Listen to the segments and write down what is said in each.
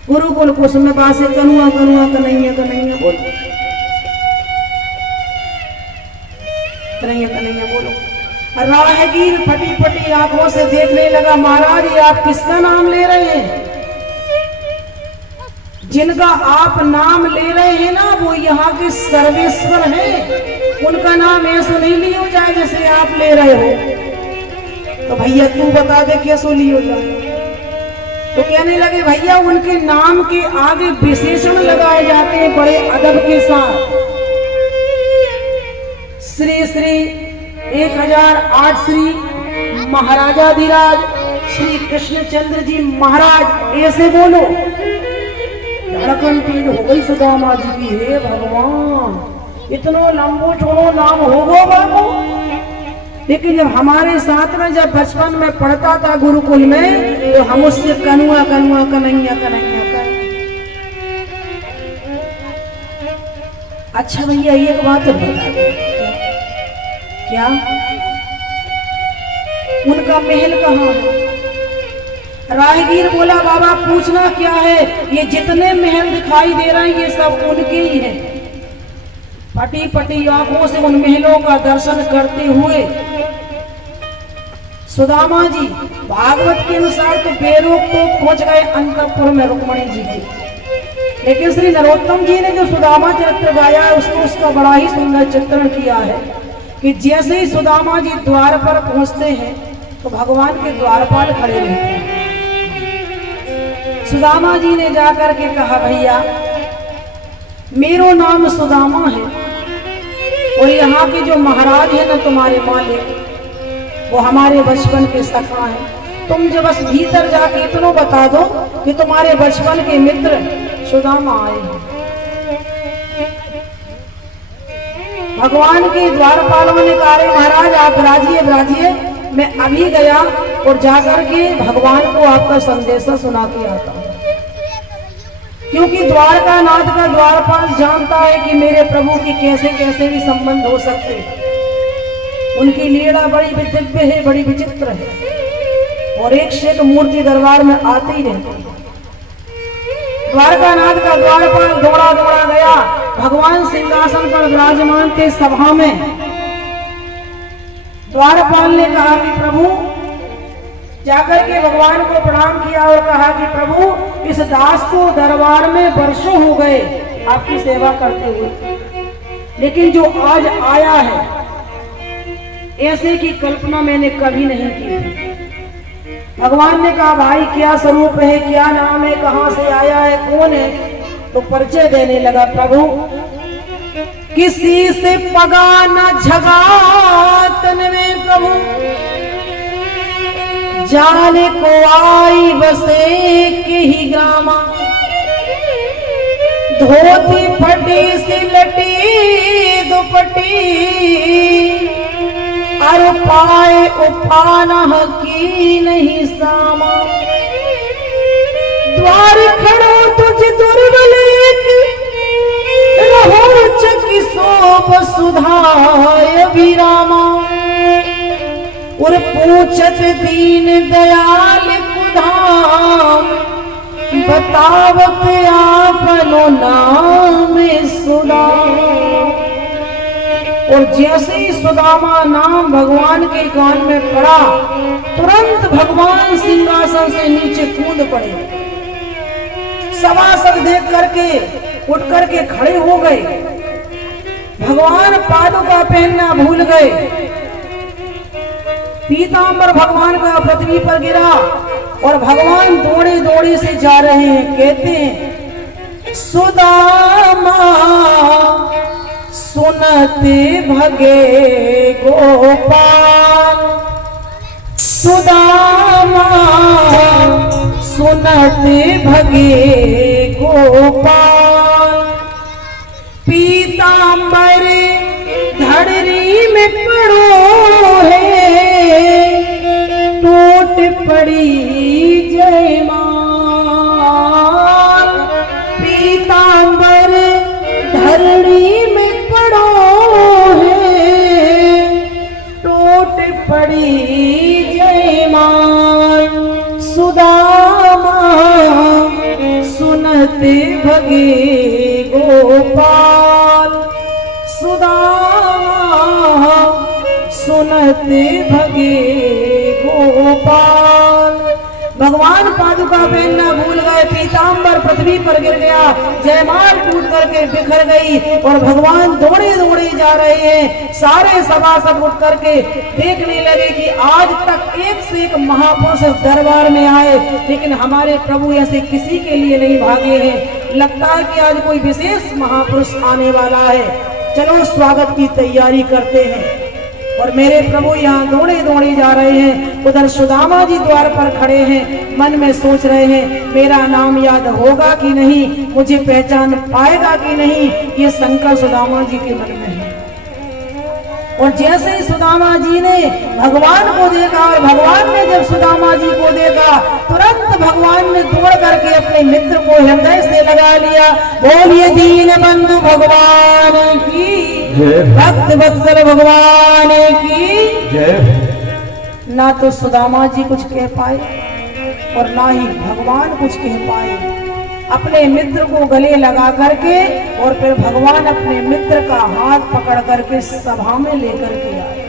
गुरुकुल कुसुम बासे कनुआ कनुआ कन्हैया कन्हैया बोलो, कन्हैया कन्हैया बोलो। राहगीर फटी फटी आंखों से देखने लगा, महाराज ये आप किसका नाम ले रहे हैं? जिनका आप नाम ले रहे हैं ना वो यहाँ के सर्वेश्वर हैं, उनका नाम ऐसा नहीं लियो जाए जैसे आप ले रहे हो। तो भैया तू बता दे कैसे लियो जाए? तो कहने लगे भैया उनके नाम के आगे विशेषण लगाए जाते हैं बड़े अदब के साथ। श्री श्री 1008 श्री महाराजाधिराज श्री कृष्णचंद्र जी महाराज, ऐसे बोलो। धड़कन तेज हो गई सुदामा जी की, हे भगवान इतनो लंबो चौड़ो नाम होगो बाबू। लेकिन जब हमारे साथ में जब बचपन में पढ़ता था गुरुकुल में तो हम उससे कनुआ कनुआ कन्हैया कन्हैया कर। अच्छा भैया एक बात बता दो, क्या उनका महल कहाँ है? राहगीर बोला बाबा पूछना क्या है, ये जितने महल दिखाई दे रहे हैं ये सब उनके ही हैं। फटी फटी आंखों से उन महलों का दर्शन करते हुए सुदामा जी भागवत के अनुसार तो बेरोक तो पहुंच गए अंतपुर में रुक्मणी जी के। लेकिन श्री नरोत्तम जी ने जो सुदामा चरित्र गाया है उसको उसका बड़ा ही सुंदर चित्रण किया है कि जैसे ही सुदामा जी द्वार पर पहुंचते हैं तो भगवान के द्वारपाल खड़े रहते हैं। सुदामा जी ने जाकर के कहा भैया मेरा नाम सुदामा है और यहाँ के जो महाराज है ना तुम्हारे मालिक वो हमारे बचपन के सखा हैं। तुम जब बस भीतर जाके इतना बता दो कि तुम्हारे बचपन के मित्र सुदामा आए हैं। भगवान के द्वारपालों ने कहा महाराज आप राजिए, मैं अभी गया और जाकर के भगवान को आपका संदेशा सुना के आता हूँ। क्योंकि द्वारका नाथ का द्वारपाल जानता है कि मेरे प्रभु की कैसे कैसे भी संबंध हो सकते हैं। उनकी लीला बड़ी दिव्य है, बड़ी विचित्र है और एक से एक मूर्ति दरबार में आते ही रहती है। द्वारका नाथ का द्वारपाल दौड़ा दौड़ा गया, भगवान सिंहासन पर विराजमान थे सभा में। द्वारपाल ने कहा कि प्रभु, जाकर के भगवान को प्रणाम किया और कहा कि प्रभु इस दास को दरबार में वर्षों हो गए आपकी सेवा करते हुए, लेकिन जो आज आया है ऐसे की कल्पना मैंने कभी नहीं की थी। भगवान ने कहा भाई क्या स्वरूप है, क्या नाम है, कहां से आया है, कौन है? तो परिचय देने लगा प्रभु किसी से पगा न झगा तन में प्रभु, जाने को आई बसे के ही ग्रामा, धोती फटी सी लटी दुपटी, अर पाए उपाना की नहीं सामा, द्वार खड़ो तुझ दुर्बल रहो चकी सोप सुधाय विरामा, और पूछत दीन दयाल कुधाम, बतावत आपनो नाम सुना। और जैसे ही सुदामा नाम भगवान के कान में पड़ा तुरंत भगवान सिंहासन से नीचे कूद पड़े। सभासद देख करके उठ करके खड़े हो गए। भगवान पादुका पहनना भूल गए। पीतांबर भगवान का पृथ्वी पर गिरा और भगवान दौड़े दौड़े से जा रहे हैं। कहते हैं सुदामा सुनते भगे गोपाल, सुदामा सुनते भगे गोपाल, पीतांबर धड़री में पड़ो है, टूट पड़ी जयमाल, पीतांबर धड़री में पड़ो है, टूट पड़ी जयमाल, सुदामा सुन सुनते भगे गोपाल, सुदामा सुनते भगे गोपाल। भगवान पादुका पहनना भूल गए, पीताम्बर पृथ्वी पर गिर गया, जयमाल टूट करके बिखर गई और भगवान दौड़े दौड़े जा रहे हैं। सारे सभासद उठ करके देखने लगे कि आज तक एक से एक महापुरुष दरबार में आए, लेकिन हमारे प्रभु ऐसे किसी के लिए नहीं भागे हैं। लगता है कि आज कोई विशेष महापुरुष आने वाला है, चलो स्वागत की तैयारी करते हैं। और मेरे प्रभु यहाँ दौड़े दौड़े जा रहे हैं, उधर सुदामा जी द्वार पर खड़े हैं, मन में सोच रहे हैं मेरा नाम याद होगा कि नहीं, मुझे पहचान पाएगा कि नहीं, ये शंका सुदामा जी के मन में है। और जैसे ही सुदामा जी ने भगवान को देखा और भगवान ने जब सुदामा जी को देखा, तुरंत भगवान ने दौड़ करके अपने मित्र को हृदय से लगा लिया। बोलिए दीन बंधु भगवान की, भक्त वत्सल भगवान की जय। ना तो सुदामा जी कुछ कह पाए और ना ही भगवान कुछ कह पाए। अपने मित्र को गले लगा करके और फिर भगवान अपने मित्र का हाथ पकड़ करके सभा में लेकर के आए।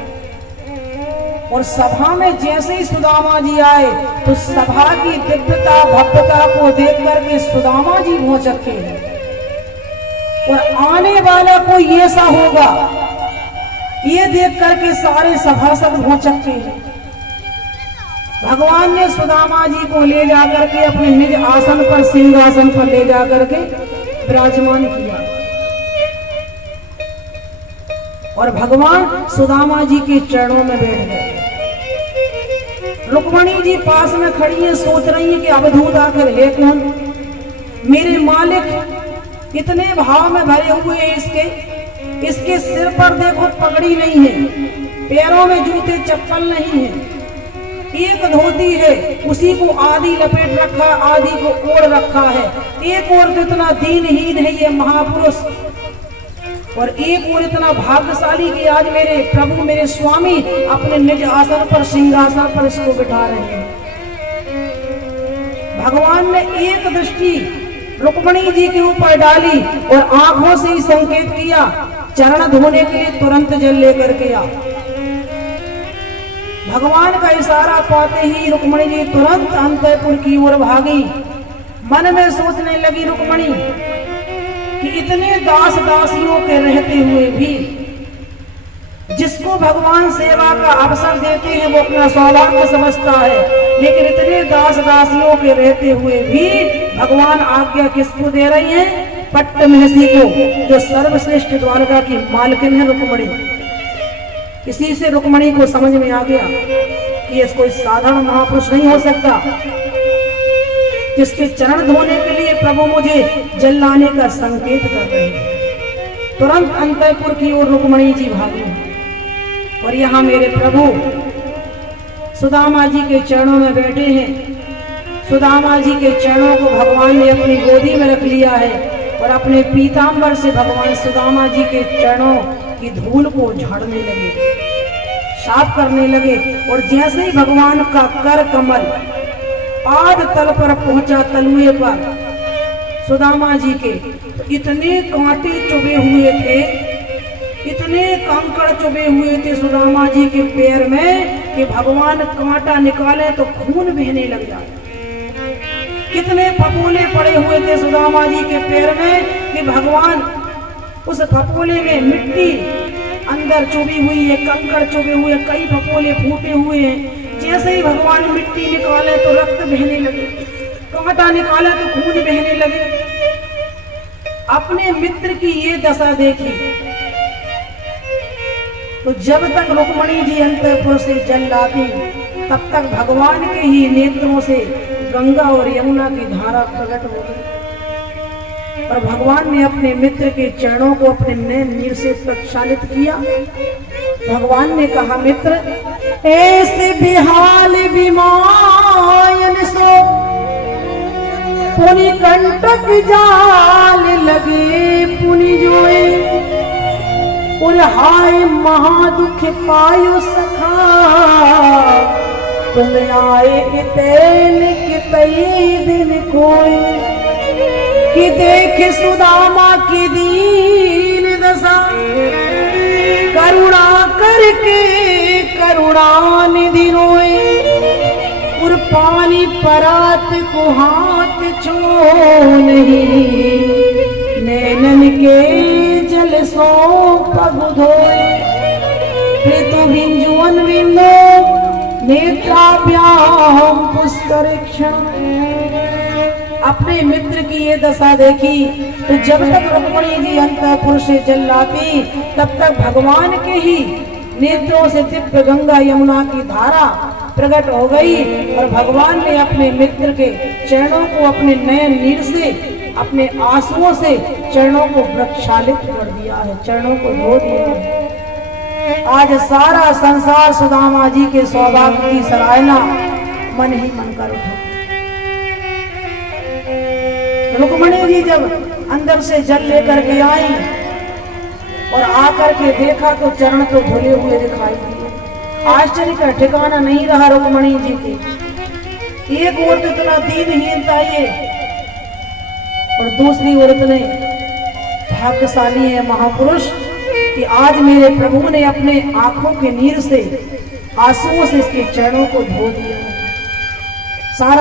और सभा में जैसे ही सुदामा जी आए तो सभा की दिव्यता भव्यता को देख करके सुदामा जी भौचक्के हैं और आने वाला कोई ऐसा होगा, ये देख करके सारे सभासद भौचक्के हैं। भगवान ने सुदामा जी को ले जाकर के अपने निज आसन पर, सिंहासन पर ले जाकर के विराजमान किया और भगवान सुदामा जी के चरणों में बैठ गए। रुक्मणी जी पास में खड़ी है, सोच रही है कि अवधूत आकर है कौन, मेरे मालिक इतने भाव में भरे हुए हैं। इसके सिर पर देखो पगड़ी नहीं है, पैरों में जूते चप्पल नहीं है, एक धोती है, उसी को आधी लपेट रखा, आधी को ओढ़ रखा है। एक और तो इतना दीनहीन है ये महापुरुष, और एक और इतना भाग्यशाली कि आज मेरे प्रभु मेरे स्वामी अपने निज आसन पर, सिंहासन पर इसको बिठा रहे हैं। भगवान ने एक दृष्टि रुक्मणी जी के ऊपर डाली और आंखों से ही संकेत किया, चरण धोने के लिए तुरंत जल लेकर के आ। भगवान का इशारा पाते ही रुक्मणी जी तुरंत अंतःपुर की ओर भागी। मन में सोचने लगी रुक्मणी कि इतने दास दासियों के रहते हुए भी जिसको भगवान सेवा का अवसर देते हैं वो अपना सौभाग्य समझता है, लेकिन इतने दास दासियों के रहते हुए भी भगवान आज्ञा किसको दे रही है? पट्ट महसी को, जो सर्वश्रेष्ठ द्वारका की मालकिन है रुक्मणी। इसी से रुक्मणी को समझ में आ गया कि ये कोई साधारण महापुरुष नहीं हो सकता, जिसके चरण धोने के लिए प्रभु मुझे जल लाने का संकेत कर रहे हैं। तुरंत अंतःपुर की ओर रुक्मणी जी भागी और यहाँ मेरे प्रभु सुदामा जी के चरणों में बैठे हैं। सुदामा जी के चरणों को भगवान ने अपनी गोदी में रख लिया है और अपने पीताम्बर से भगवान सुदामा जी के चरणों की धूल को झाड़ने लगे, साफ करने लगे। और जैसे ही भगवान का कर कमल पाद तल पर पहुंचा, तलुए पर सुदामा जी के, तो इतने कांटे चुभे हुए थे, इतने कंकड़ चुभे हुए थे सुदामा जी के पैर में कि भगवान कांटा निकाले तो खून बहने लग जाए। कितने फपोले पड़े हुए थे सुदामा जी के पैर में कि भगवान उस फपोले में मिट्टी अंदर चुभी हुई है, कंकड़ चुभे हुए, कई फपोले फूटे हुए हैं। जैसे ही भगवान मिट्टी निकाले तो रक्त बहने लगे, कांटा निकाला तो खून बहने लगे। अपने मित्र की ये दशा देखी तो जब तक रुक्मणी जी अंतःपुर से जल लाती तब तक भगवान के ही नेत्रों से गंगा और यमुना की धारा प्रकट हो गई और भगवान ने अपने मित्र के चरणों को अपने नैन नीर से प्रक्षालित किया। भगवान ने कहा, मित्र ऐसे बिहाल बिमायन सो पुनि कंटक जाल लगे पुनि जोए, और हाय महादुख पायो सखा तुम आए इतने कितई दिन कोई, कि देख सुदामा की दीन दशा, करुणा करके करुणा निधि रोए, और पानी परात को हाथ छो नहीं, नैनन के जल सो पग धोए, प्रेतो बिंजुअन बिंदो नेत्राभ्याम पुष्कर क्षण। अपने मित्र की ये दशा देखी तो जब तक रुक्मिणी जी अंतःपुर से चल लाती तब तक भगवान के ही नेत्रों से दिव्य गंगा यमुना की धारा प्रकट हो गई, और भगवान ने अपने मित्र के चरणों को अपने नयन नीर से, अपने आंसुओं से चरणों को प्रक्षालित कर दिया है, चरणों को धो दिया है। आज सारा संसार सुदामा जी के सौभाग्य की सराहना मन ही मन कर उठा। रुक्मिणी जी जब अंदर से जल लेकर के आई और आकर के देखा तो चरण तो धुले हुए दिखाई दिए। आश्चर्य का ठिकाना नहीं रहा रुक्मिणी जी के। एक ओर तो इतना दीनहीनता ये, और दूसरी ओर इतने भाग्यशाली है महापुरुष कि आज मेरे प्रभु ने अपने आंखों के नीर से, आंसुओं से इसके चरणों को धो दिया। सारा